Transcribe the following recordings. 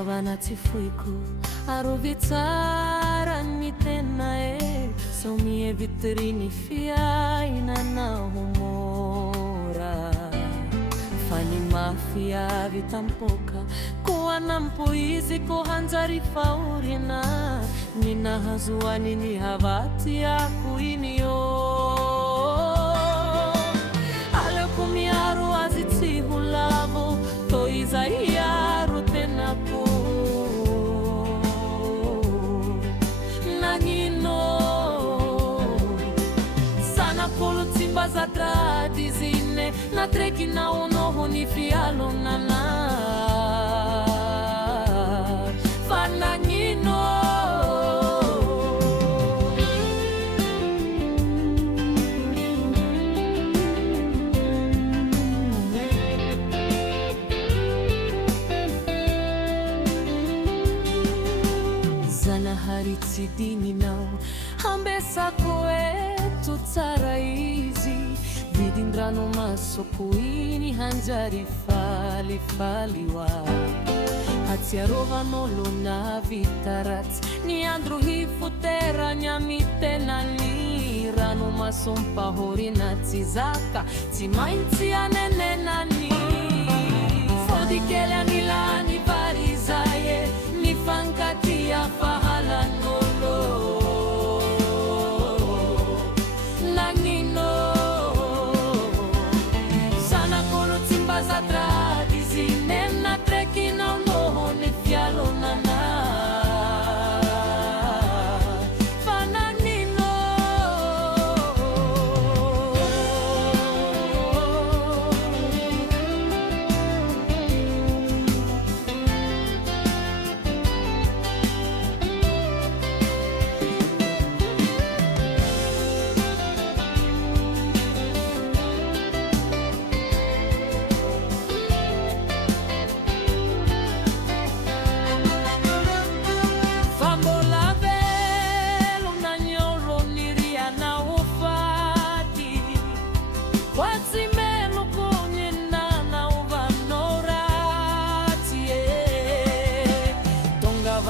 fitaovana tsy foiko arovy tsara ny tena sao mievitry ny fiainana mora fa ny mafy tampoka koa nampo izy ko hanjary faorina ny nahazoany ny havaty ako iny aleko miaro azy tsy ho lavo to izay iaro tenako nagnino sanapolo tsy mba zatrady zine natreky naonoho ny fialonana fa nagnino Zanahary tsy dininao ambesako eto tsara izy vidindrano masoko iny hanjary falifaly wa hatsiarovan'olo na vita ratsy ny andro hifoterany amy tenany rano masompahorina tsy zaka tsy maintsy anenenany fodikely anilany varizaye ny fankatia fahalan'olo nagnino sanakolo tsy mba zatrady zine natreky naonoho ny fialonana fa nagnino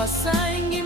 Saingi